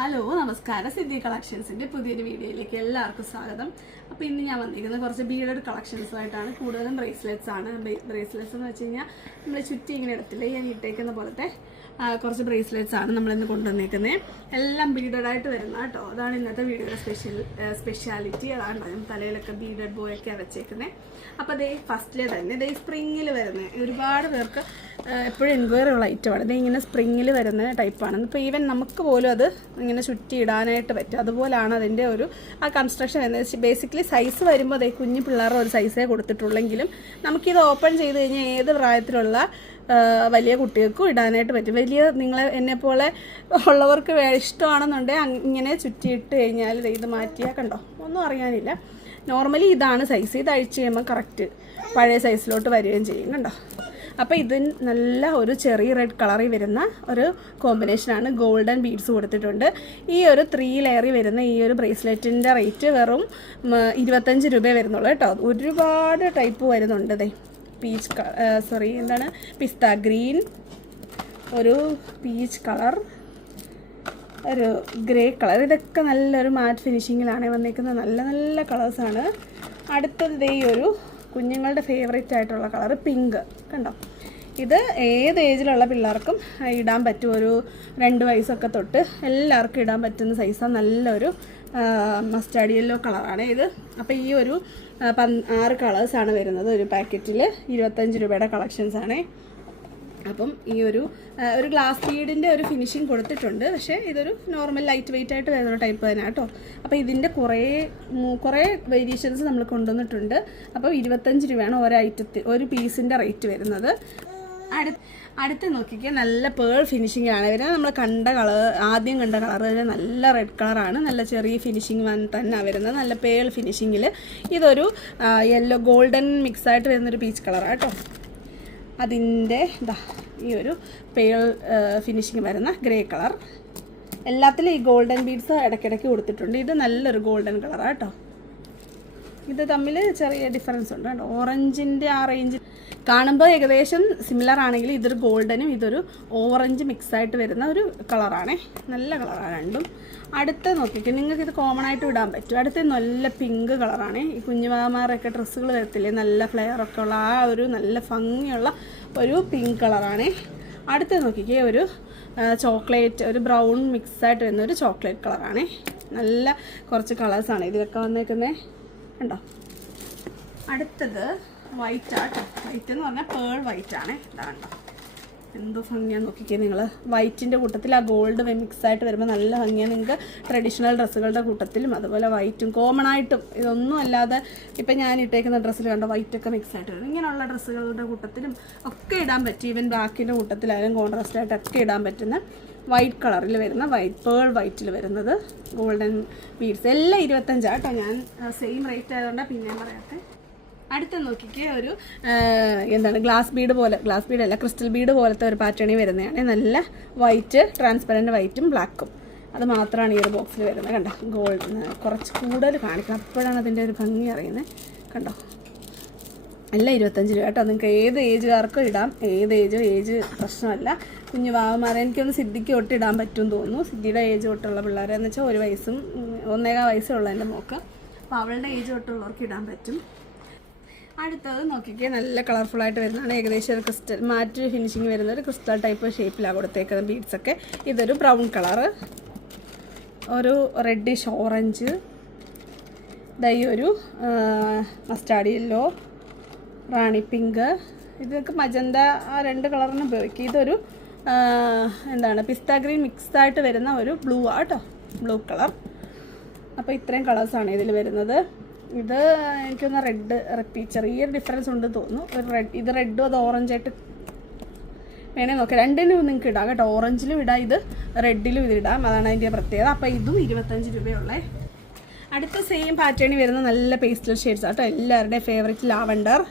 Hello നമസ്കാരം. സിദ്ധി കളക്ഷൻസിന്റെ പുതിയൊരു വീഡിയോയിലേക്ക് എല്ലാവർക്കും സ്വാഗതം. അപ്പോൾ ഇന്ന് ഞാൻ വന്നിരിക്കുന്നത് കുറച്ച് ബീഡഡ് കളക്ഷൻസായിട്ടാണ് കൂടുതലും ബ്രേസ്ലെറ്റ്സ് ആണ്. ബ്രേസ്ലെറ്റ്സ് എന്ന് വെച്ച് കഴിഞ്ഞാൽ നമ്മൾ ചുറ്റി ഇങ്ങനെ ഇടത്തില്ലേ ഞാൻ ഇട്ടേക്കുന്ന പോലത്തെ കുറച്ച് ബ്രേസ്ലെറ്റ്സ് ആണ് നമ്മളിന്ന് കൊണ്ടുവന്നേക്കുന്നത് എല്ലാം ബീഡഡ് ആയിട്ട് വരുന്ന കേട്ടോ. അതാണ് ഇന്നത്തെ വീഡിയോയുടെ സ്പെഷ്യൽ സ്പെഷ്യാലിറ്റി അതാണ് തലയിലൊക്കെ ബീഡഡ് ബോയൊക്കെ അരച്ചേക്കുന്നത് അപ്പോൾ ദേ ഫസ്റ്റിലെ തന്നെ ദേ സ്പ്രിങ്ങിൽ വരുന്നത് ഒരുപാട് പേർക്ക് എപ്പോഴും എൻക്വയറി ഉള്ള ഐറ്റമാണ് ഇത് ഇങ്ങനെ സ്പ്രിങ്ങിൽ വരുന്ന ടൈപ്പാണ് ഇപ്പോൾ ഈവൻ നമുക്ക് പോലും അത് ഇങ്ങനെ ചുറ്റി ഇടാനായിട്ട് പറ്റും. അതുപോലാണ് അതിന്റെ ഒരു ആ കൺസ്ട്രക്ഷൻ എന്ന് വെച്ചാൽ ബേസിക്കലി സൈസ് വരുമ്പോൾ അതേ കുഞ്ഞു പിള്ളേരുടെ ഒരു സൈസേ കൊടുത്തിട്ടുള്ളെങ്കിലും നമുക്കിത് ഓപ്പൺ ചെയ്ത് കഴിഞ്ഞാൽ ഏത് പ്രായത്തിലുള്ള വലിയ കുട്ടികൾക്കും ഇടാനായിട്ട് പറ്റും. വലിയ നിങ്ങളെ എന്നെ പോലെ ഉള്ളവർക്ക് ഇഷ്ടമാണെന്നുണ്ടെങ്കിൽ ഇങ്ങനെ ചുറ്റിയിട്ട് കഴിഞ്ഞാൽ ഇത് മാറ്റിയാൽ കണ്ടോ? ഒന്നും അറിയാനില്ല. നോർമലി ഇതാണ് സൈസ് ഇത് അഴിച്ച് കഴിയുമ്പോൾ കറക്റ്റ് പഴയ സൈസിലോട്ട് വരികയും ചെയ്യും. കണ്ടോ? അപ്പോൾ ഇത് നല്ല ഒരു ചെറിയ റെഡ് കളറിൽ വരുന്ന ഒരു കോമ്പിനേഷനാണ് ഗോൾഡൻ ബീഡ്സ് കൊടുത്തിട്ടുണ്ട്. ഈ ഒരു ത്രീ ലെയറിൽ വരുന്ന ഈ ഒരു ബ്രേസ്ലെറ്റിന്റെ റേറ്റ് വെറും ഇരുപത്തഞ്ച് രൂപയെ വരുന്നുള്ളൂ കേട്ടോ. ഒരുപാട് ടൈപ്പ് വരുന്നുണ്ട് ദേ. പീച്ച് സോറി എന്താണ്? പിസ്ത ഗ്രീൻ ഒരു പീച്ച് കളർ ഒരു ഗ്രേ കളർ ഇതൊക്കെ നല്ലൊരു മാറ്റ് ഫിനിഷിങ്ങിലാണ് വന്നിരിക്കുന്നത്. നല്ല നല്ല കളേഴ്സാണ് അടുത്തത് ഈ ഒരു കുഞ്ഞുങ്ങളുടെ ഫേവറേറ്റ് ആയിട്ടുള്ള കളർ പിങ്ക് കണ്ടോ? ഇത് ഏത് ഏജിലുള്ള പിള്ളേർക്കും ഇടാൻ പറ്റും. ഒരു രണ്ട് വയസ്സൊക്കെ തൊട്ട് എല്ലാവർക്കും ഇടാൻ പറ്റുന്ന സൈസാണ് നല്ലൊരു മസ്റ്റാർഡ് യെല്ലോ കളറാണ് ഇത്. അപ്പോൾ ഈ ഒരു ആറ് കളേഴ്സാണ് വരുന്നത്. ഒരു പാക്കറ്റിൽ ഇരുപത്തഞ്ച് രൂപയുടെ കളക്ഷൻസ് ആണ്. അപ്പം ഈ ഒരു ഒരു ഗ്ലാസ് ബീഡിന്റെ ഒരു ഫിനിഷിങ് കൊടുത്തിട്ടുണ്ട്. പക്ഷേ ഇതൊരു നോർമൽ ലൈറ്റ് വെയിറ്റ് ആയിട്ട് വരുന്ന ടൈപ്പ് തന്നെ കേട്ടോ അപ്പോൾ ഇതിന്റെ കുറേ കുറേ വേരിയേഷൻസ് നമ്മൾ കൊണ്ടുവന്നിട്ടുണ്ട്. അപ്പോൾ ഇരുപത്തഞ്ച് രൂപയാണ് ഒരു ഐറ്റത്തിൽ ഒരു പീസിന്റെ റേറ്റ് വരുന്നത്. അടുത്ത് നോക്കിക്കുക നല്ല പേൾ ഫിനിഷിംഗ് ആണ്. വരുന്നത് നമ്മൾ കണ്ട കളർ ആദ്യം കണ്ട കളർ നല്ല റെഡ് കളറാണ് നല്ല ചെറിയ ഫിനിഷിങ് തന്നെ വരുന്നത്. നല്ല പേൾ ഫിനിഷിങ്ങിൽ ഇതൊരു യെല്ലോ ഗോൾഡൻ മിക്സ് ആയിട്ട് വരുന്നൊരു പീച്ച് കളറാണ് കേട്ടോ അതിന്റെ ഇതാ ഈ ഒരു പേൾ ഫിനിഷിങ് വരുന്ന ഗ്രേ കളർ എല്ലാത്തിലും ഈ ഗോൾഡൻ ബീഡ്സ് ഇടയ്ക്കിടയ്ക്ക് കൊടുത്തിട്ടുണ്ട്. ഇത് നല്ലൊരു ഗോൾഡൻ കളറാണ് കേട്ടോ ഇത് തമ്മിൽ ചെറിയ ഡിഫറൻസ് ഉണ്ട്. കേട്ടോ ഓറഞ്ചിന്റെ ആ റേഞ്ച് കാണുമ്പോൾ ഏകദേശം സിമിലർ ആണെങ്കിൽ ഇതൊരു ഗോൾഡനും ഇതൊരു ഓറഞ്ച് മിക്സ് ആയിട്ട് വരുന്ന ഒരു കളറാണേ നല്ല കളറാണ് രണ്ടും. അടുത്ത നോക്കിക്കോ നിങ്ങൾക്ക് ഇത് കോമൺ ആയിട്ട് ഇടാൻ പറ്റും. അടുത്ത നല്ല പിങ്ക് കളറാണ് ഈ കുഞ്ഞുമാമാരൊക്കെ ഡ്രസ്സുകൾ തരത്തില്ലേ നല്ല ഫ്ലെയർ ഒക്കെ ഉള്ള ആ ഒരു നല്ല ഭംഗിയുള്ള ഒരു പിങ്ക് കളറാണ് അടുത്ത നോക്കിക്കേ ഒരു ചോക്ലേറ്റ് ഒരു ബ്രൗൺ മിക്സ് ആയിട്ട് വരുന്ന ഒരു ചോക്ലേറ്റ് കളറാണ് നല്ല കുറച്ച് കളേഴ്സാണ് ഇതിലൊക്കെ വന്നേക്കുന്നത് കണ്ടോ? അടുത്തത് വൈറ്റ് ആട്ടോ വൈറ്റ് എന്ന് പറഞ്ഞാൽ പേൾ വൈറ്റ് ആണ്. ഇതാ കണ്ടോ. എന്തോ ഭംഗിയാന്ന് നോക്കിക്കേ നിങ്ങൾ വൈറ്റിന്റെ കൂട്ടത്തിൽ ആ ഗോൾഡ് മിക്സ് ആയിട്ട് വരുമ്പോൾ നല്ല ഭംഗിയാണ് നിങ്ങൾക്ക് ട്രഡീഷണൽ ഡ്രസ്സുകളുടെ കൂട്ടത്തിലും അതുപോലെ വൈറ്റും കോമൺ ആയിട്ടും ഇതൊന്നും അല്ലാതെ ഇപ്പം ഞാൻ ഇട്ടേക്കുന്ന ഡ്രസ്സിൽ കണ്ടോ വൈറ്റൊക്കെ മിക്സ് ആയിട്ട് വരും. ഇങ്ങനെയുള്ള ഡ്രസ്സുകളുടെ കൂട്ടത്തിലും ഒക്കെ ഇടാൻ പറ്റും. ഈവൻ ബാക്കിന്റെ കൂട്ടത്തിലായാലും കോൺട്രാസ്റ്റ് ആയിട്ടൊക്കെ ഇടാൻ പറ്റുന്ന വൈറ്റ് കളറിൽ വരുന്ന വൈറ്റ് പേൾ വൈറ്റിൽ വരുന്നത് ഗോൾഡൻ ബീഡ്സ് എല്ലാം ഇരുപത്തഞ്ചാട്ടോ ഞാൻ സെയിം റേറ്റ് ആയതുകൊണ്ട് പിന്നെയും പറയാത്തത് അടുത്ത നോക്കിക്കേ ഒരു എന്താണ് ഗ്ലാസ് ബീഡ് പോലെ ഗ്ലാസ് ബീഡ് അല്ല ക്രിസ്റ്റൽ ബീഡ് പോലത്തെ ഒരു പാറ്റേണി വരുന്നതാണ്. നല്ല വൈറ്റ് ട്രാൻസ്പെറന്റ് വൈറ്റും ബ്ലാക്കും അത് മാത്രമാണ് ഈ ഒരു ബോക്സിൽ വരുന്നത്. കണ്ടോ? ഗോൾഡ് കുറച്ച് കൂടുതൽ കാണിക്കണം. അപ്പോഴാണ് അതിന്റെ ഒരു ഭംഗി അറിയുന്നത്. കണ്ടോ? അല്ല ഇരുപത്തഞ്ച് രൂപ കേട്ടോ. നിങ്ങൾക്ക് ഏത് ഏജുകാർക്കും ഇടാം. ഏത് ഏജോ ഏജ് പ്രശ്നമല്ല. കുഞ്ഞു വാവമാരെ എനിക്കൊന്ന് സിദ്ധിക്ക് തൊട്ട് ഇടാൻ പറ്റും തോന്നുന്നു. സിദ്ധിയുടെ ഏജ് തൊട്ടുള്ള പിള്ളേരെന്ന് വെച്ചാൽ ഒരു വയസ്സും ഒന്നേകാ വയസ്സേ ഉള്ളൂ എന്റെ മോക്ക്. അപ്പോൾ അവളുടെ ഏജ് തൊട്ടുള്ളവർക്ക് ഇടാൻ പറ്റും. അടുത്തത് നോക്കിക്കേ നല്ല കളർഫുൾ ആയിട്ട് വരുന്നതാണ്. ഏകദേശം ഒരു ക്രിസ്റ്റൽ മാറ്റ് ഫിനിഷിങ് വരുന്ന ഒരു ക്രിസ്റ്റൽ ടൈപ്പ് ഷേപ്പിലാണ് കൊടുത്തേക്കുന്നത് ബീഡ്സ് ഒക്കെ. ഇതൊരു ബ്രൗൺ കളറ് ഒരു റെഡിഷ് ഓറഞ്ച് ദൈ ഒരു മസ്റ്റാർഡ് യെല്ലോ റാണി പിങ്ക് ഇതൊക്കെ മജന്ത ആ രണ്ട് കളറിന് ഉപയോഗിക്കും. ഇതൊരു എന്താണ് പിസ്ത ഗ്രീൻ മിക്സ്ഡായിട്ട് വരുന്ന ഒരു ബ്ലൂ ആട്ടോ ബ്ലൂ കളർ അപ്പോൾ ഇത്രയും കളേഴ്സാണ് ഇതിൽ വരുന്നത്. ഇത് എനിക്കൊന്ന് റെഡ് ചെറിയൊരു ഡിഫറൻസ് ഉണ്ട് തോന്നുന്നു. ഒരു റെഡ് ഇത് റെഡും അത് ഓറഞ്ചായിട്ട് വേണേ നോക്കാം. രണ്ടിനും നിങ്ങൾക്ക് ഇടാം കേട്ടോ. ഓറഞ്ചിലും ഇടാം ഇത് റെഡിലും ഇത് ഇടാം. അതാണ് അതിന്റെ പ്രത്യേകത. അപ്പോൾ ഇതും ഇരുപത്തഞ്ച് രൂപയുള്ളേ. അടുത്ത സെയിം പാറ്റേണിൽ വരുന്ന നല്ല പേസ്റ്റൽ ഷെയ്ഡ്സ് കേട്ടോ. എല്ലാവരുടെയും ഫേവറേറ്റ് ലാവണ്ടർ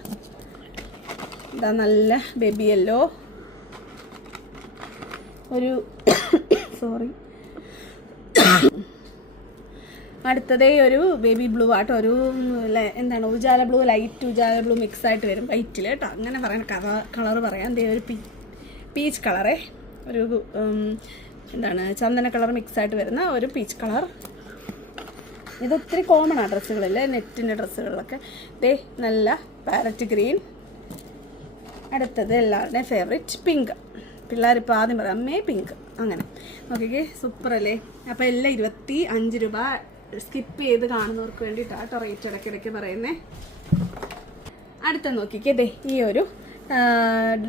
ഇതാ നല്ല ബേബി യെല്ലോ ഒരു സോറി അടുത്തതേ ഒരു ബേബി ബ്ലൂ ആട്ടോ. ഒരു എന്താണ് Ujala blue light Ujala blue mix ആയിട്ട് വരും വൈറ്റിൽ കേട്ടോ. അങ്ങനെ പറയാൻ കളർ പറയാം. ദേ ഒരു പീച്ച് കളറേ ഒരു എന്താണ് ചന്ദന കളർ മിക്സ് ആയിട്ട് വരുന്ന ഒരു പീച്ച് കളർ ഇത് ഒത്തിരി കോമൺ ആ ഡ്രസ്സുകളിൽ നെറ്റിന്റെ ഡ്രസ്സുകളിലൊക്കെ. ദേ നല്ല പാരറ്റ് ഗ്രീൻ അടുത്തത് എല്ലാവരുടെയും ഫേവറേറ്റ് പിങ്ക് പിള്ളേരിപ്പോൾ ആദ്യം പറയാം അമ്മേ പിങ്ക് അങ്ങനെ. നോക്കിക്കേ സൂപ്പർ അല്ലേ? അപ്പോൾ എല്ലാം ഇരുപത്തി അഞ്ച് രൂപ സ്കിപ്പ് ചെയ്ത് കാണുന്നവർക്ക് വേണ്ടിയിട്ടാണ് കേട്ടോ റേറ്റ് ഇടയ്ക്കിടയ്ക്ക് പറയുന്നേ. അടുത്ത നോക്കിക്കേ ഈ ഒരു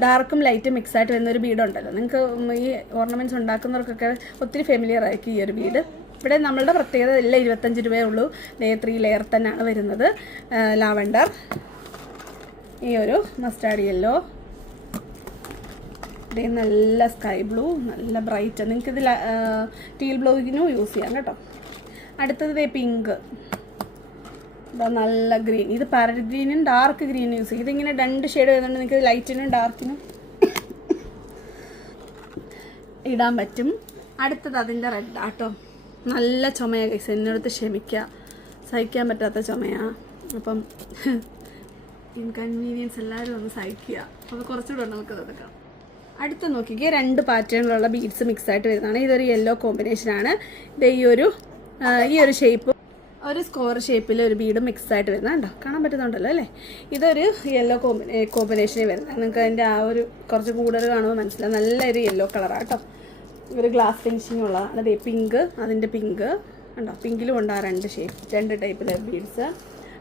ഡാർക്കും ലൈറ്റും മിക്സ് ആയിട്ട് വരുന്ന ഒരു ബീഡുണ്ടല്ലോ. നിങ്ങൾക്ക് ഈ ഓർണമെന്റ്സ് ഉണ്ടാക്കുന്നവർക്കൊക്കെ ഒത്തിരി ഫെമിലിയർ ആയിരിക്കും ഈ ഒരു ബീഡ്. ഇവിടെ നമ്മളുടെ പ്രത്യേകത എല്ലാം ഇരുപത്തഞ്ച് രൂപയേ ഉള്ളൂ. ദേ ത്രീ ലെയർ തന്നെയാണ് വരുന്നത്. ലാവണ്ടർ ഈ ഒരു മസ്റ്റാർഡ് യെല്ലോ ഇതേ നല്ല സ്കൈ ബ്ലൂ നല്ല ബ്രൈറ്റ് നിങ്ങൾക്ക് ഇതിൽ ടീൽ ബ്ലൂവിനും യൂസ് ചെയ്യാം കേട്ടോ. അടുത്തത് പിങ്ക് ഇതാ നല്ല ഗ്രീൻ ഇത് പാരറ്റ് ഗ്രീനും ഡാർക്ക് ഗ്രീനും യൂസ് ചെയ്യും. ഇതിങ്ങനെ രണ്ട് ഷെയ്ഡ് വരുന്നുണ്ട്. നിങ്ങൾക്ക് ലൈറ്റിനും ഡാർക്കിനും ഇടാൻ പറ്റും. അടുത്തത് അതിന്റെ റെഡ് ആട്ടോ നല്ല ചുമയാ കൈസ് എന്നോടത്ത് ക്ഷമിക്കുക സഹിക്കാൻ പറ്റാത്ത ചുമയാണ് അപ്പം ഇൻകൺവീനിയൻസ് എല്ലാവരും ഒന്ന് സഹിക്കുക. അപ്പോൾ കുറച്ചുകൂടെ നമുക്ക് അതൊക്കെ അടുത്ത് നോക്കിക്കുക രണ്ട് പാറ്റേണിലുള്ള ബീഡ്സ് മിക്സ് ആയിട്ട് വരുന്നതാണ്. ഇതൊരു യെല്ലോ കോമ്പിനേഷനാണ് ഇത് ഈ ഒരു ഈ ഒരു ഷേപ്പ് ഒരു സ്കോർ ഷേപ്പിൽ ഒരു ബീഡ് മിക്സ് ആയിട്ട് വരുന്ന കണ്ടോ? കാണാൻ പറ്റുന്നുണ്ടല്ലോ അല്ലേ? ഇതൊരു യെല്ലോ കോമ്പിനേ കോമ്പിനേഷനിൽ വരുന്നത്. നിങ്ങൾക്ക് അതിന്റെ ആ ഒരു കുറച്ച് കൂടുതൽ കാണുമ്പോൾ മനസ്സിലാവും. നല്ലൊരു യെല്ലോ കളറാണ് കേട്ടോ. ഒരു ഗ്ലാസ് ഫിനിഷിംഗ് ഉള്ളതാണ് അതെ പിങ്ക് അതിന്റെ പിങ്ക് ഉണ്ടോ പിങ്കിലും ഉണ്ട് ആ രണ്ട് ഷേപ്പ് രണ്ട് ടൈപ്പിലെ ബീഡ്സ്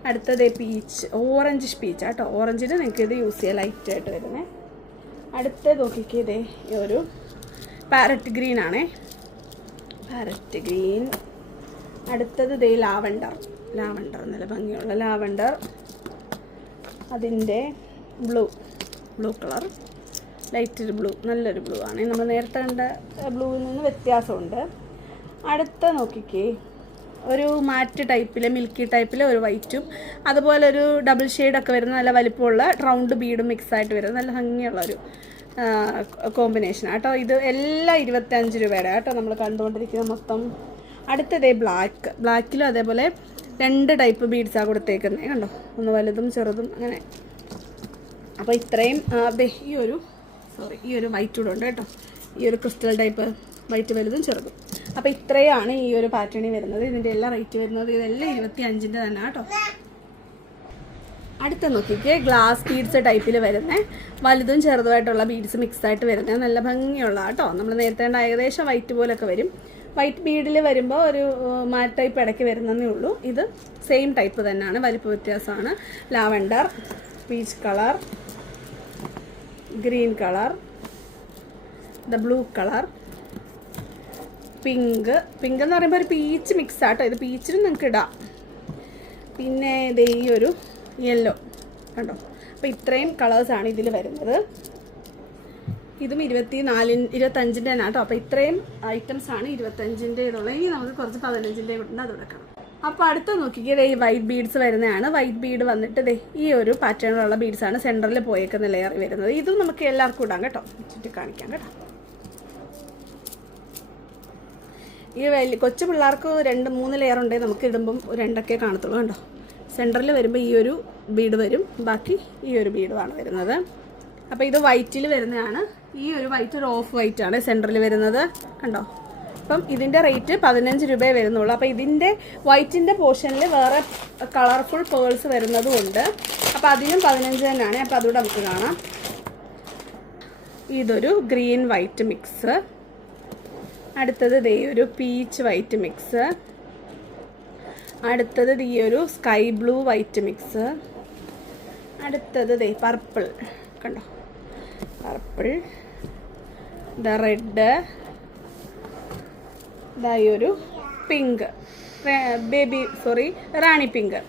അടുത്തത് പീച്ച് ഓറഞ്ച് പീച്ച് കേട്ടോ. ഓറഞ്ചിന് നിങ്ങൾക്ക് ഇത് യൂസ് ചെയ്യാം ലൈറ്റ് ആയിട്ട് വരുന്നത് അടുത്ത നോക്കിക്കേ ഒരു പാരറ്റ് ഗ്രീൻ ആണേ. പാരറ്റ് ഗ്രീൻ അടുത്തത് ദേ ലാവണ്ടർ. ലാവണ്ടർ നല്ല ഭംഗിയുള്ള ലാവണ്ടർ. അതിന്റെ blue blue colour. Light blue നല്ലൊരു ബ്ലൂ ആണ്. നമ്മൾ നേരത്തെ കണ്ട ബ്ലൂവിൽ നിന്ന് വ്യത്യാസമുണ്ട്. അടുത്ത നോക്കിക്കേ. ഒരു മാറ്റ് ടൈപ്പിലെ മിൽക്കി ടൈപ്പിലെ ഒരു വൈറ്റും അതുപോലെ ഒരു ഡബിൾ ഷെയ്ഡൊക്കെ വരുന്ന നല്ല വലിപ്പമുള്ള റൗണ്ട് ബീഡും മിക്സ് ആയിട്ട് വരുന്ന നല്ല ഭംഗിയുള്ള ഒരു കോമ്പിനേഷനാണ്. കേട്ടോ ഇത് എല്ലാം ഇരുപത്തഞ്ച് രൂപയുടെ കേട്ടോ നമ്മൾ കണ്ടുകൊണ്ടിരിക്കുന്ന മൊത്തം അടുത്തതേ ബ്ലാക്ക് ബ്ലാക്കിലും അതേപോലെ രണ്ട് ടൈപ്പ് ബീഡ്സാണ് കൊടുത്തേക്കുന്നത് കണ്ടോ? ഒന്ന് വലുതും ചെറുതും അങ്ങനെ. അപ്പോൾ ഇത്രയും ഈ ഒരു സോറി ഈ ഒരു വൈറ്റ് കൂടെ ഉണ്ട് കേട്ടോ. ഈ ഒരു ക്രിസ്റ്റൽ ടൈപ്പ് വൈറ്റ് വലുതും ചെറുതും. അപ്പോൾ ഇത്രയാണ് ഈ ഒരു പാറ്റേണിൽ വരുന്നത്. ഇതിന്റെ എല്ലാം റേറ്റ് വരുന്നത് ഇതെല്ലാം ഇരുപത്തി അഞ്ചിന്റെ തന്നെ കേട്ടോ. അടുത്ത നോക്കിക്കേ ഗ്ലാസ് ബീഡ്സ് ടൈപ്പിൽ വരുന്ന. വലുതും ചെറുതുമായിട്ടുള്ള ബീഡ്സ് മിക്സ് ആയിട്ട് വരുന്നത് നല്ല ഭംഗിയുള്ള കേട്ടോ. നമ്മൾ നേരത്തെ ഏകദേശം വൈറ്റ് പോലൊക്കെ വരും. വൈറ്റ് ബീഡിൽ വരുമ്പോൾ ഒരു മാറ്റ് ടൈപ്പ് ഇടയ്ക്ക് വരുന്നതേ ഉള്ളൂ. ഇത് സെയിം ടൈപ്പ് തന്നെയാണ്. വലിപ്പ വ്യത്യാസമാണ്. Lavender peach colour green colour the blue colour pink. Pink എന്ന് പറയുമ്പോൾ ഒരു പീച്ച് മിക്സ് ആട്ടോ. ഇത് പീച്ചിനും നിങ്ങൾക്ക് ഇടാം. പിന്നെ ഇത് ഈ ഒരു യെല്ലോ. കണ്ടോ? അപ്പോൾ ഇത്രയും കളേഴ്സാണ് ഇതിൽ വരുന്നത്. ഇതും ഇരുപത്തി നാലിന് ഇരുപത്തഞ്ചിന്റെ തന്നെ. കേട്ടോ. അപ്പോൾ ഇത്രയും ഐറ്റംസ് ആണ് ഇരുപത്തഞ്ചിന്റെ ഇതുള്ളത് ഇനി നമുക്ക് കുറച്ച് പതിനഞ്ചിന്റെ ഉണ്ട്. അത് കൊടുക്കണം അപ്പോൾ അടുത്ത നോക്കിക്കേ. ഈ വൈറ്റ് ബീഡ്സ് വരുന്നതാണ്. വൈറ്റ് ബീഡ് വന്നിട്ട് ദേ ഈ ഒരു പാറ്റേണിലുള്ള ആണ് സെന്ററിൽ പോയേക്കുന്ന ലെയർ വരുന്നത്. ഇതും നമുക്ക് എല്ലാവർക്കും ഇടാം കേട്ടോ. ചുറ്റി കാണിക്കാം കേട്ടോ. ഈ വലിയ കൊച്ചു പിള്ളേർക്ക് രണ്ട് മൂന്ന് ലെയർ ഉണ്ടെങ്കിൽ നമുക്ക് ഇടുമ്പം രണ്ടൊക്കെ കാണത്തുള്ളൂ കണ്ടോ സെന്ററിൽ വരുമ്പോൾ ഈ ഒരു ബീഡ് വരും. ബാക്കി ഈ ഒരു ബീഡുമാണ് വരുന്നത്. അപ്പോൾ ഇത് വൈറ്റിൽ വരുന്നതാണ്. ഈ ഒരു വൈറ്റ് ഒരു ഓഫ് വൈറ്റ് ആണ് സെന്ററിൽ വരുന്നത്. കണ്ടോ? അപ്പം ഇതിന്റെ റേറ്റ് പതിനഞ്ച് രൂപയെ വരുന്നുള്ളൂ. അപ്പോൾ ഇതിന്റെ വൈറ്റിന്റെ പോർഷനിൽ വേറെ കളർഫുൾ പേൾസ് വരുന്നതും ഉണ്ട്. അപ്പോൾ അതിനും പതിനഞ്ച് തന്നെയാണ്. അപ്പോൾ അതുകൂടെ നമുക്ക് കാണാം. ഇതൊരു ഗ്രീൻ വൈറ്റ് മിക്സ് അടുത്തത് ദേ ഒരു പീച്ച് വൈറ്റ് മിക്സ് അടുത്തത് ദീ ഒരു സ്കൈ ബ്ലൂ വൈറ്റ് മിക്സ് അടുത്തത് ദേ പർപ്പിൾ കണ്ടോ? Purple the red. ഇതായി ഒരു pink. Baby sorry rani pink.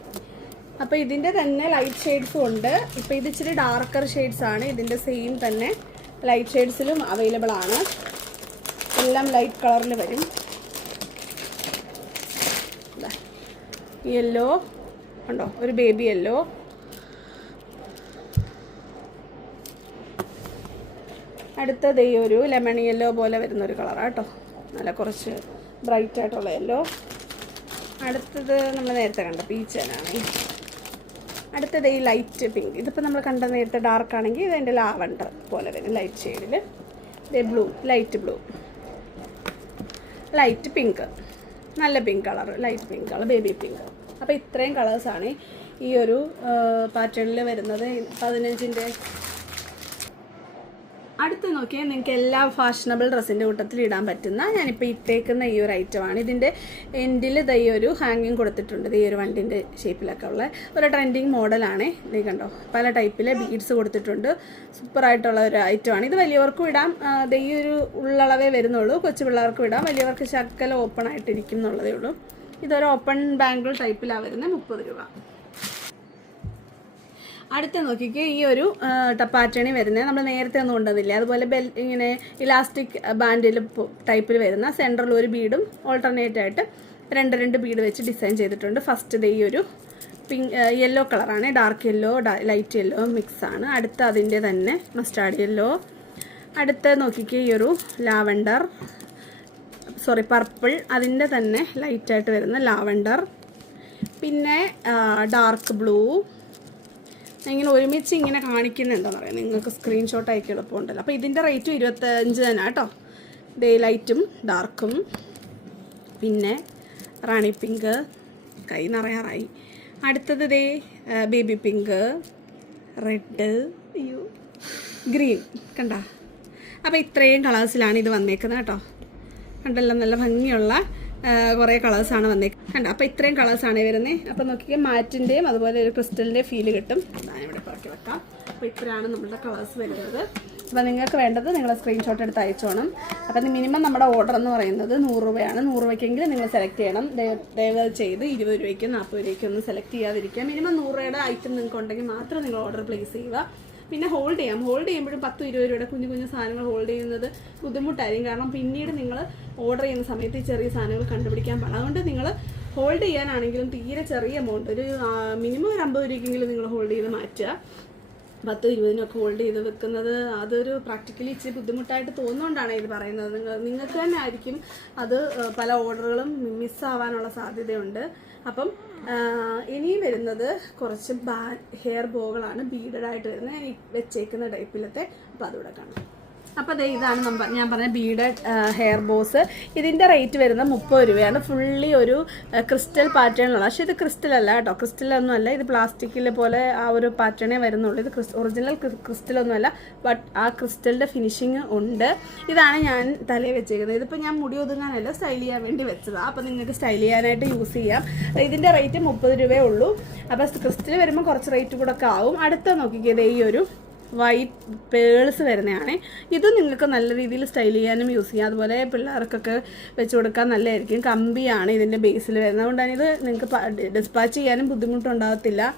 അപ്പോൾ ഇതിന്റെ തന്നെ ലൈറ്റ് ഷെയ്ഡ്സും ഉണ്ട്. ഇപ്പോൾ ഇത് ഇച്ചിരി ഡാർക്കർ ഷെയ്ഡ്സ് ആണ്. ഇതിന്റെ സെയിം തന്നെ ലൈറ്റ് ഷെയ്ഡ്സിലും അവൈലബിൾ ആണ്. എല്ലാം ലൈറ്റ് കളറിൽ വരും. യെല്ലോ ഉണ്ടോ? ഒരു ബേബി യെല്ലോ. അടുത്തത് ഈ ഒരു ലെമൺ യെല്ലോ പോലെ വരുന്ന ഒരു കളറാണ് കേട്ടോ നല്ല കുറച്ച് ബ്രൈറ്റ് ആയിട്ടുള്ള യെല്ലോ അടുത്തത് നമ്മൾ നേരത്തെ കണ്ട പീച്ചനാണ് അടുത്തത് ഈ ലൈറ്റ് പിങ്ക് ഇതിപ്പോൾ നമ്മൾ കണ്ട നേരത്തെ ഡാർക്ക് ആണെങ്കിൽ ഇതിന്റെ ലാവണ്ടർ പോലെ വരും ലൈറ്റ് ഷെയ്ഡിൽ ഇതേ blue light blue light pink നല്ല pink colour light pink colour baby pink അപ്പോൾ ഇത്രയും കളേഴ്സാണ് ഈ ഒരു പാറ്റേണിൽ വരുന്നത്. പതിനഞ്ചിന്റെ അടുത്ത് നോക്കിയാൽ നിങ്ങൾക്ക് എല്ലാ ഫാഷനബിൾ ഡ്രസ്സിന്റെ കൂട്ടത്തിൽ ഇടാൻ പറ്റുന്ന ഞാനിപ്പോൾ ഇട്ടേക്കുന്ന ഈ ഒരു ഐറ്റമാണ് ഇതിന്റെ എൻഡിൽ ദൈ ഒരു ഹാങ്ങിങ് കൊടുത്തിട്ടുണ്ട്. ഈ ഒരു വണ്ടിന്റെ ഷേപ്പിലൊക്കെ ഉള്ള ഒരു ട്രെൻഡിങ് മോഡലാണ് ഇത് കണ്ടോ? പല ടൈപ്പിലെ ബീഡ്സ് കൊടുത്തിട്ടുണ്ട്. സൂപ്പറായിട്ടുള്ള ഒരു ഐറ്റമാണ് ഇത് വലിയവർക്കും ഇടാം. ദൈ ഒരു ഉള്ളളവേ വരുന്നുള്ളൂ. കൊച്ചു പിള്ളേർക്കും ഇടാം. വലിയവർക്ക് ശക്കല ഓപ്പൺ ആയിട്ടിരിക്കും എന്നുള്ളതേ ഉള്ളൂ. ഇതൊരു ഓപ്പൺ ബാംഗിൾ ടൈപ്പിലാണ് വരുന്നത്. മുപ്പത് രൂപ. അടുത്ത നോക്കിക്കേ ഈ ഒരു ടപ്പാറ്റണി വരുന്നത്. നമ്മൾ നേരത്തെ ഒന്നും ഉണ്ടതില്ലേ അതുപോലെ ബെൽ ഇങ്ങനെ ഇലാസ്റ്റിക് ബാൻഡിൽ ടൈപ്പിൽ വരുന്ന സെന്ററിൽ ഒരു ബീഡും ഓൾട്ടർനേറ്റ് ആയിട്ട് രണ്ട് രണ്ട് ബീഡ് വെച്ച് ഡിസൈൻ ചെയ്തിട്ടുണ്ട്. ഫസ്റ്റ് ഈ ഒരു പിങ്ക് യെല്ലോ കളറാണ് dark yellow light yellow mix ആണ്. അടുത്ത അതിന്റെ തന്നെ മസ്റ്റാർഡ് യെല്ലോ അടുത്ത നോക്കിക്കേ ഈ ഒരു ലാവണ്ടർ സോറി പർപ്പിൾ അതിന്റെ തന്നെ ലൈറ്റായിട്ട് വരുന്ന ലാവണ്ടർ. പിന്നെ ഡാർക്ക് ബ്ലൂ ഇങ്ങനെ ഒരുമിച്ച് ഇങ്ങനെ കാണിക്കുന്നുണ്ടെന്ന് പറയാം നിങ്ങൾക്ക് സ്ക്രീൻഷോട്ട് അയക്കി എളുപ്പമുണ്ടല്ലോ അപ്പോൾ ഇതിന്റെ റേറ്റും ഇരുപത്തഞ്ച് തന്നെ കേട്ടോ. ഡേ ലൈറ്റും ഡാർക്കും പിന്നെ റാണി പിങ്ക് കൈ നിറയാറായി. അടുത്തത് ദേ ബേബി പിങ്ക് റെഡ് അയ്യോ ഗ്രീൻ കണ്ട? അപ്പോൾ ഇത്രയും കളേഴ്സിലാണ് ഇത് വന്നേക്കുന്നത് കേട്ടോ. കണ്ടല്ലോ നല്ല ഭംഗിയുള്ള കുറേ കളേഴ്സാണ് വന്നേക്കുന്നത് കണ്ട? അപ്പോൾ ഇത്രയും കളേഴ്സാണ് വരുന്നത് അപ്പോൾ നോക്കിയാൽ മാറ്റിന്റെയും അതുപോലെ ഒരു ക്രിസ്റ്റലിന്റെ ഫീൽ കിട്ടും. ഇവിടെ പുറക്കി വെക്കാം. അപ്പോൾ ഇത്രയാണ് നമ്മുടെ കളേഴ്സ് വരുന്നത്. അപ്പോൾ നിങ്ങൾക്ക് വേണ്ടത് നിങ്ങൾ സ്ക്രീൻഷോട്ട് എടുത്ത് അയച്ചോണം അപ്പോൾ മിനിമം നമ്മുടെ ഓർഡർ എന്ന് പറയുന്നത് നൂറ് രൂപയാണ്. നൂറ് രൂപയ്ക്കെങ്കിലും നിങ്ങൾ സെലക്ട് ചെയ്യണം. ദയ- ദയവ് ചെയ്ത് ഇരുപത് രൂപയ്ക്കും നാൽപ്പത് രൂപയ്ക്കും ഒന്നും സെലക്ട് ചെയ്യാതിരിക്കുക. മിനിമം നൂറ് രൂപയുടെ ഐറ്റം നിങ്ങൾക്ക് ഉണ്ടെങ്കിൽ മാത്രം നിങ്ങൾ ഓർഡർ പ്ലേസ് ചെയ്യുക. പിന്നെ ഹോൾഡ് ചെയ്യാം. ഹോൾഡ് ചെയ്യുമ്പോഴും പത്തും ഇരുപത് രൂപയുടെ കുഞ്ഞു കുഞ്ഞു സാധനങ്ങൾ ഹോൾഡ് ചെയ്യുന്നത് ബുദ്ധിമുട്ടായിരിക്കും. കാരണം പിന്നീട് നിങ്ങൾ ഓർഡർ ചെയ്യുന്ന സമയത്ത് ചെറിയ സാധനങ്ങൾ കണ്ടുപിടിക്കാൻ പാടില്ല. അതുകൊണ്ട് നിങ്ങൾ ഹോൾഡ് ചെയ്യാനാണെങ്കിലും തീരെ ചെറിയ എമൗണ്ട് ഒരു മിനിമം ഒരു അമ്പത് രൂപയ്ക്കെങ്കിലും നിങ്ങൾ ഹോൾഡ് ചെയ്ത് മാറ്റുക. പത്ത് ഇരുപതിനൊക്കെ ഹോൾഡ് ചെയ്ത് വെക്കുന്നത് അതൊരു പ്രാക്ടിക്കലി ഇച്ചിരി ബുദ്ധിമുട്ടായിട്ട് തോന്നുകൊണ്ടാണ് ഇത് പറയുന്നത്. നിങ്ങൾ നിങ്ങൾക്ക് തന്നെ ആയിരിക്കും അത് പല ഓർഡറുകളും മിസ്സാവാനുള്ള സാധ്യതയുണ്ട്. അപ്പം ആ, ഇനിയും വരുന്നത് കുറച്ച് ബാ ഹെയർ ബോകളാണ് ബീഡഡായിട്ട് വരുന്നത്. ഞാൻ വെച്ചേക്കുന്ന ടൈപ്പിലത്തെ അപ്പോൾ അതുകൂടെ കാണാം. അപ്പോൾ അതെ ഇതാണ് നമ്മൾ ഞാൻ പറഞ്ഞ ബീഡ് ഹെയർ ബോസ് ഇതിന്റെ റേറ്റ് വരുന്നത് മുപ്പത് രൂപയാണ്. ഫുള്ളി ഒരു ക്രിസ്റ്റൽ പാറ്റേണിലുള്ള പക്ഷേ ഇത് ക്രിസ്റ്റൽ അല്ല കേട്ടോ. ക്രിസ്റ്റൽ ഒന്നും അല്ല. ഇത് പ്ലാസ്റ്റിക്കിൽ പോലെ ആ ഒരു പാറ്റേണേ വരുന്നുള്ളൂ. ഇത് ഒറിജിനൽ ക്രിസ്റ്റൽ ഒന്നും അല്ല. ബട്ട് ആ ക്രിസ്റ്റലിന്റെ ഫിനിഷിങ് ഉണ്ട്. ഇതാണ് ഞാൻ തലയിൽ വെച്ചേക്കുന്നത്. ഇതിപ്പോൾ ഞാൻ മുടി ഒതുങ്ങാനല്ല സ്റ്റൈൽ ചെയ്യാൻ വേണ്ടി വെച്ചതാണ് അപ്പോൾ നിങ്ങൾക്ക് സ്റ്റൈൽ ചെയ്യാനായിട്ട് യൂസ് ചെയ്യാം. ഇതിന്റെ റേറ്റ് മുപ്പത് രൂപയേ ഉള്ളൂ. അപ്പോൾ ക്രിസ്റ്റൽ വരുമ്പോൾ കുറച്ച് റേറ്റ് കൂടെ ഒക്കെ ആവും. അടുത്ത നോക്കിക്കത് ഈ ഒരു വൈറ്റ് പേൾസ് വരുന്നതാണ്. ഇത് നിങ്ങൾക്ക് നല്ല രീതിയിൽ സ്റ്റൈൽ ചെയ്യാനും യൂസ് ചെയ്യാം. അതുപോലെ പിള്ളേർക്കൊക്കെ വെച്ച് കൊടുക്കാൻ നല്ലതായിരിക്കും. കമ്പിയാണ് ഇതിന്റെ ബേസിൽ വരുന്നത്. അതുകൊണ്ടാണ് ഇത് നിങ്ങൾക്ക് ഡിസ്പാച്ച് ചെയ്യാനും ബുദ്ധിമുട്ടുണ്ടാകത്തില്ല.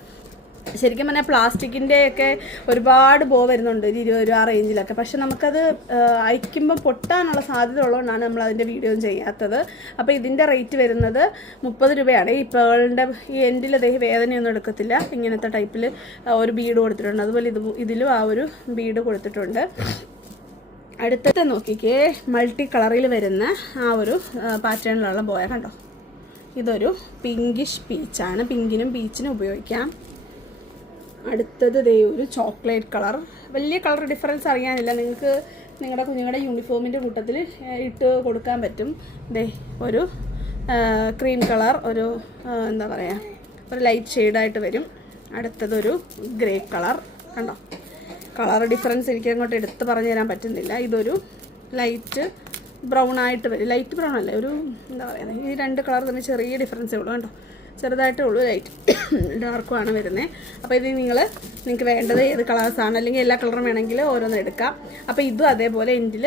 ശരിക്കും പറഞ്ഞാൽ പ്ലാസ്റ്റിക്കിന്റെ ഒക്കെ ഒരുപാട് ബോ വരുന്നുണ്ട് ഒരു ഇരുപത് രൂപ റേഞ്ചിലൊക്കെ പക്ഷെ നമുക്കത് അയക്കുമ്പോൾ പൊട്ടാനുള്ള സാധ്യത ഉള്ളതുകൊണ്ടാണ് നമ്മൾ അതിന്റെ വീഡിയോ ചെയ്യാത്തത്. അപ്പോൾ ഇതിന്റെ റേറ്റ് വരുന്നത് മുപ്പത് രൂപയാണ്. ഈ പേളിന്റെ ഈ എൻഡിൽ അദ്ദേഹം വേദനയൊന്നും എടുക്കത്തില്ല. ഇങ്ങനത്തെ ടൈപ്പിൽ ഒരു ബീഡ് കൊടുത്തിട്ടുണ്ട്. അതുപോലെ ഇത് ഇതിലും ആ ഒരു ബീഡ് കൊടുത്തിട്ടുണ്ട്. അടുത്തത്തെ നോക്കിക്കേ. മൾട്ടി കളറിൽ വരുന്ന ആ ഒരു പാറ്റേണിലുള്ള ബോയ കണ്ടോ? ഇതൊരു പിങ്കിഷ് പീച്ചാണ് പിങ്കിനും പീച്ചിനും ഉപയോഗിക്കാം. അടുത്തത് ദേ ഒരു ചോക്ലേറ്റ് കളർ. വലിയ കളർ ഡിഫറൻസ് അറിയാനില്ല. നിങ്ങൾക്ക് നിങ്ങളുടെ കുഞ്ഞുങ്ങളുടെ യൂണിഫോമിന്റെ കൂട്ടത്തിൽ ഇട്ട് കൊടുക്കാൻ പറ്റും. ദേ ഒരു ക്രീം കളർ ഒരു എന്താ പറയുക ഒരു ലൈറ്റ് ഷെയ്ഡായിട്ട് വരും. അടുത്തതൊരു ഗ്രേ കളർ. കണ്ടോ? കളർ ഡിഫറൻസ് എനിക്ക് അങ്ങോട്ട് എടുത്ത് പറഞ്ഞു തരാൻ പറ്റുന്നില്ല. ഇതൊരു ലൈറ്റ് ബ്രൗൺ ആയിട്ട് വരും. ലൈറ്റ് ബ്രൗൺ അല്ലേ ഒരു എന്താ പറയുക ഈ രണ്ട് കളർ തന്നെ ചെറിയ ഡിഫറൻസേ ഉള്ളൂ. കണ്ടോ? ചെറുതായിട്ടേ ഉള്ളൂ ലൈറ്റ് ഡാർക്കും ആണ് വരുന്നത് അപ്പോൾ ഇത് നിങ്ങൾ നിങ്ങൾക്ക് വേണ്ടത് ഏത് കളേഴ്സാണ് അല്ലെങ്കിൽ എല്ലാ കളറും വേണമെങ്കിൽ ഓരോന്ന് എടുക്കാം. അപ്പോൾ ഇതും അതേപോലെ എൻഡിൽ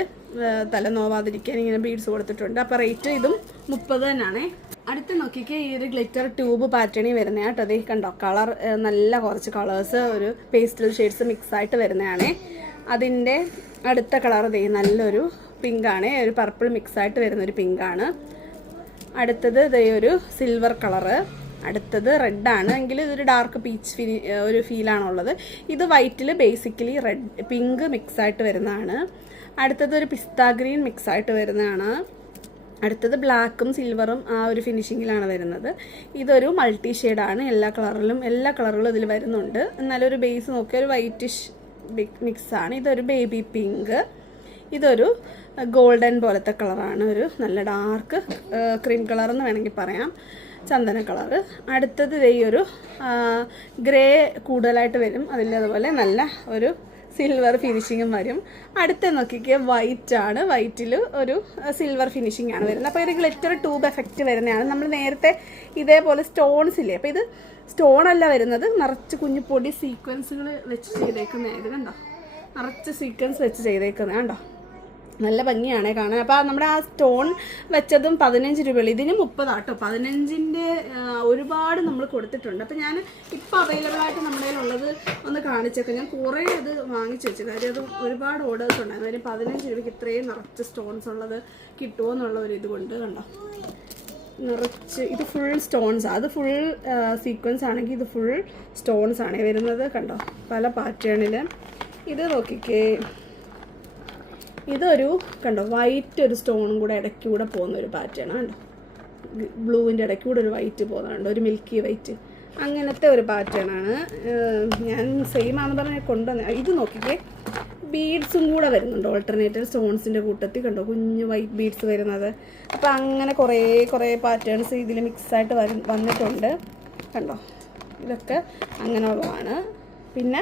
തല നോവാതിരിക്കാൻ ഇങ്ങനെ ബീഡ്സ് കൊടുത്തിട്ടുണ്ട്. അപ്പോൾ റേറ്റ് ഇതും മുപ്പത് തന്നെയാണ് അടുത്ത് നോക്കിക്കേ ഈ ഒരു ഗ്ലിറ്റർ ട്യൂബ് പാറ്റേണി വരുന്ന കേട്ടോ. അതേ കണ്ടോ കളർ നല്ല കുറച്ച് കളേഴ്സ് ഒരു പേസ്റ്റൽ ഷെയ്ഡ്സ് മിക്സ് ആയിട്ട് വരുന്നതാണ്. അതിന്റെ അടുത്ത കളർ ദേ നല്ലൊരു പിങ്കാണ് ഒരു പർപ്പിൾ മിക്സ് ആയിട്ട് വരുന്ന ഒരു പിങ്കാണ് അടുത്തത് ഇതേ ഒരു സിൽവർ കളറ് അടുത്തത് റെഡ് ആണ്. എങ്കിൽ ഇതൊരു ഡാർക്ക് പീച്ച് ഫീ ഒരു ഫീലാണുള്ളത് ഇത് വൈറ്റിൽ ബേസിക്കലി റെഡ് പിങ്ക് മിക്സ് ആയിട്ട് വരുന്നതാണ്. അടുത്തത് ഒരു പിസ്ത ഗ്രീൻ മിക്സ് ആയിട്ട് വരുന്നതാണ്. അടുത്തത് ബ്ലാക്കും സിൽവറും ആ ഒരു ഫിനിഷിങ്ങിലാണ് വരുന്നത്. ഇതൊരു മൾട്ടി ഷെയ്ഡാണ് എല്ലാ കളറിലും എല്ലാ കളറുകളും ഇതിൽ വരുന്നുണ്ട്. എന്നാലും ഒരു ബേസ് നോക്കിയാൽ ഒരു വൈറ്റിഷ് മിക്സാണ് ഇതൊരു ബേബി പിങ്ക് ഇതൊരു ഗോൾഡൻ പോലത്തെ കളറാണ്. ഒരു നല്ല ഡാർക്ക് ക്രീം കളർ എന്ന് വേണമെങ്കിൽ പറയാം. ചന്ദന കളറ്. അടുത്തത് ഈ ഒരു ഗ്രേ കൂടുതലായിട്ട് വരും. അതുപോലെ നല്ല ഒരു സിൽവർ ഫിനിഷിങ്ങും വരും. അടുത്ത നോക്കിക്കുക വൈറ്റ് ആണ് വൈറ്റിൽ ഒരു സിൽവർ ഫിനിഷിംഗ് ആണ് വരുന്നത്. അപ്പോൾ ഇത് ഗ്ലിറ്റർ ട്യൂബ് എഫക്റ്റ് വരുന്നതാണ്. നമ്മൾ നേരത്തെ ഇതേപോലെ സ്റ്റോൺസ് ഇല്ലേ അപ്പോൾ ഇത് സ്റ്റോൺ അല്ല വരുന്നത്. നിറച്ച് കുഞ്ഞു പൊടി സീക്വൻസുകൾ വെച്ച് ചെയ്തേക്കുന്ന ഇത് കണ്ടോ? നിറച്ച് സീക്വൻസ് വെച്ച് ചെയ്തേക്കുന്നത് കണ്ടോ? നല്ല ഭംഗിയാണ് കാണാൻ. അപ്പോൾ നമ്മുടെ ആ സ്റ്റോൺ വെച്ചതും പതിനഞ്ച് രൂപയുള്ളൂ. ഇതിന് മുപ്പതാട്ടോ. പതിനഞ്ചിന്റെ ഒരുപാട് നമ്മൾ കൊടുത്തിട്ടുണ്ട്. അപ്പോൾ ഞാൻ ഇപ്പോൾ അവൈലബിൾ ആയിട്ട് നമ്മുടെ കയ്യിലുള്ളത് ഒന്ന് കാണിച്ചേക്കാം. ഞാൻ കുറേ അത് വാങ്ങിച്ചു വെച്ചു കാര്യം അത് ഒരുപാട് ഓർഡേഴ്സ് ഉണ്ടായിരുന്നു. അതിന് പതിനഞ്ച് രൂപയ്ക്ക് ഇത്രയും നിറച്ച് സ്റ്റോൺസ് ഉള്ളത് കിട്ടുമോ എന്നുള്ള ഒരു ഇത് കൊണ്ട് കണ്ടോ? നിറച്ച് ഇത് ഫുൾ സ്റ്റോൺസ് അത് ഫുൾ സീക്വൻസ് ആണെങ്കിൽ ഇത് ഫുൾ സ്റ്റോൺസ് ആണ് വരുന്നത്. കണ്ടോ? പല പാറ്റേണിൽ ഇത് നോക്കിക്കേ. ഇതൊരു കണ്ടോ വൈറ്റ് ഒരു സ്റ്റോണും കൂടെ ഇടയ്ക്കൂടെ പോകുന്ന ഒരു പാറ്റേൺ കണ്ടോ? ബ്ലൂവിന്റെ ഇടയ്ക്കൂടെ ഒരു വൈറ്റ് പോകുന്നുണ്ട് ഒരു മിൽക്കി വൈറ്റ് അങ്ങനത്തെ ഒരു പാറ്റേണാണ് ഞാൻ സെയിം ആണെന്ന് പറഞ്ഞാൽ കൊണ്ടുവന്ന ഇത് നോക്കിക്കേ. ബീഡ്സും കൂടെ വരുന്നുണ്ട് ഓൾട്ടർനേറ്റീവ് സ്റ്റോൺസിന്റെ കൂട്ടത്തിൽ. കണ്ടോ കുഞ്ഞു വൈറ്റ് ബീഡ്സ് വരുന്നത്. അപ്പോൾ അങ്ങനെ കുറേ കുറേ പാറ്റേൺസ് ഇതിൽ മിക്സായിട്ട് വന്നിട്ടുണ്ട്. കണ്ടോ? ഇതൊക്കെ അങ്ങനെയുള്ളതാണ്. പിന്നെ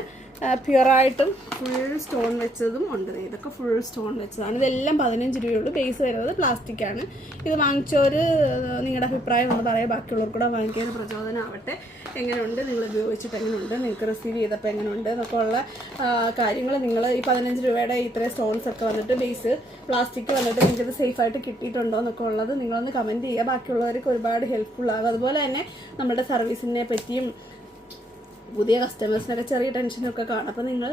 പ്യുവറായിട്ടും ഫുൾ സ്റ്റോൺ വെച്ചതും ഉണ്ട്. ഇതൊക്കെ ഫുൾ സ്റ്റോൺ വെച്ചതാണ്. ഇതെല്ലാം പതിനഞ്ച് രൂപയുള്ളൂ. ബേസ് വരുന്നത് പ്ലാസ്റ്റിക് ആണ്. ഇത് വാങ്ങിച്ചവർ നിങ്ങളുടെ അഭിപ്രായം ഒന്ന് പറയാം. ബാക്കിയുള്ളവർ കൂടെ വാങ്ങിക്കാൻ പ്രചോദനം ആവട്ടെ. എങ്ങനെയുണ്ട് നിങ്ങൾ ഉപയോഗിച്ചിട്ട് എങ്ങനെയുണ്ട് നിങ്ങൾക്ക് റിസീവ് ചെയ്തപ്പോൾ എങ്ങനെയുണ്ട് എന്നൊക്കെ ഉള്ള കാര്യങ്ങൾ നിങ്ങൾ ഈ പതിനഞ്ച് രൂപയുടെ ഇത്രയും സ്റ്റോൺസ് ഒക്കെ വന്നിട്ട് ബേസ് പ്ലാസ്റ്റിക് വന്നിട്ട് നിങ്ങൾക്ക് സേഫ് ആയിട്ട് കിട്ടിയിട്ടുണ്ടോ എന്നൊക്കെ ഉള്ളത് നിങ്ങളൊന്ന് കമന്റ് ചെയ്യുക. ബാക്കിയുള്ളവർക്ക് ഒരുപാട് ഹെൽപ്ഫുൾ ആകും. അതുപോലെ തന്നെ നമ്മുടെ സർവീസിനെ പറ്റിയും പുതിയ കസ്റ്റമേഴ്സിനൊക്കെ ചെറിയ ടെൻഷനൊക്കെ കാണും. അപ്പോൾ നിങ്ങൾ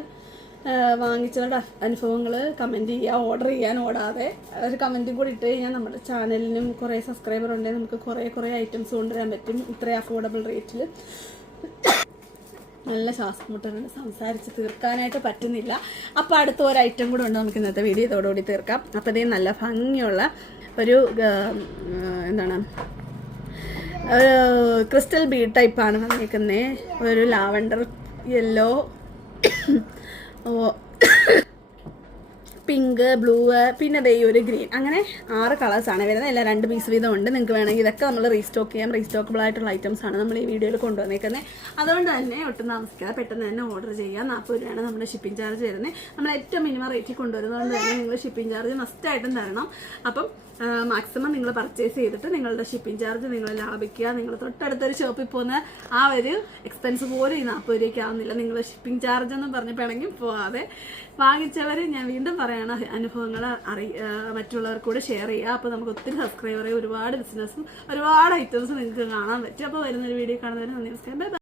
വാങ്ങിച്ചവരുടെ അനുഭവങ്ങൾ കമന്റ് ചെയ്യുക ഓർഡർ ചെയ്യാൻ ഓടാതെ. ഒരു കമന്റും കൂടി ഇട്ട് കഴിഞ്ഞാൽ നമ്മുടെ ചാനലിനും കുറേ സബ്സ്ക്രൈബർ ഉണ്ടെങ്കിൽ നമുക്ക് കുറേ കുറേ ഐറ്റംസ് കൊണ്ടുവരാൻ പറ്റും. ഇത്രയും അഫോർഡബിൾ റേറ്റിൽ നല്ല ശ്വാസം മുട്ടലുണ്ട്. സംസാരിച്ച് തീർക്കാനായിട്ട് പറ്റുന്നില്ല. അപ്പോൾ അടുത്ത ഒരു ഐറ്റം കൂടെ ഉണ്ട് നമുക്ക് ഇന്നത്തെ വീഡിയോ ഇതോടുകൂടി തീർക്കാം. അപ്പോൾ ഇതേ നല്ല ഭംഗിയുള്ള ഒരു എന്താണ് ഒരു ക്രിസ്റ്റൽ ബീഡ് ടൈപ്പാണ് വന്നിരിക്കുന്നത് ഒരു ലാവണ്ടർ യെല്ലോ പിങ്ക് ബ്ലൂ പിന്നെ ദേ ഒരു ഗ്രീൻ അങ്ങനെ ആറ് കളേഴ്സാണ് വരുന്നത്. എല്ലാം രണ്ട് പീസ് വീതം ഉണ്ട്. നിങ്ങൾക്ക് വേണമെങ്കിൽ ഇതൊക്കെ നമ്മൾ റീസ്റ്റോക്ക് ചെയ്യാം. റീസ്റ്റോക്കബിൾ ആയിട്ടുള്ള ഐറ്റംസ് ആണ് നമ്മൾ ഈ വീഡിയോയിൽ കൊണ്ടുവന്നേക്കുന്നത് അതുകൊണ്ട് തന്നെ ഒട്ടും താമസിക്കാതെ പെട്ടെന്ന് തന്നെ ഓർഡർ ചെയ്യാം നാൽപ്പത് രൂപയാണ് നമ്മുടെ ഷിപ്പിംഗ് ചാർജ് വരുന്നത്. നമ്മൾ ഏറ്റവും മിനിമം റേറ്റിൽ കൊണ്ടുവരുന്നതുകൊണ്ട് തന്നെ നിങ്ങൾ ഷിപ്പിംഗ് ചാർജ് മസ്റ്റായിട്ടും തരണം. അപ്പം മാക്സിമം നിങ്ങൾ പർച്ചേസ് ചെയ്തിട്ട് നിങ്ങളുടെ ഷിപ്പിംഗ് ചാർജ് നിങ്ങൾ ലാഭിക്കുക. നിങ്ങൾ തൊട്ടടുത്തൊരു ഷോപ്പിൽ പോകുന്ന ആ ഒരു എക്സ്പെൻസ് പോലും ഈ നാൽപ്പത് രൂപയ്ക്ക് ആവുന്നില്ല. നിങ്ങൾ ഷിപ്പിംഗ് ചാർജ് എന്ന് പറഞ്ഞപ്പോഴെങ്കിൽ പോവാതെ. വാങ്ങിച്ചവർ ഞാൻ വീണ്ടും പറയണ അനുഭവങ്ങൾ അറി മറ്റുള്ളവർക്ക് കൂടെ ഷെയർ ചെയ്യുക. അപ്പോൾ നമുക്ക് ഒത്തിരി സബ്സ്ക്രൈബറെ ഒരുപാട് ബിസിനസ്സും ഒരുപാട് ഐറ്റംസും നിങ്ങൾക്ക് കാണാൻ പറ്റും. അപ്പോൾ വരുന്നൊരു വീഡിയോ കാണുന്നവരെ നന്ദി നമസ്കാരം.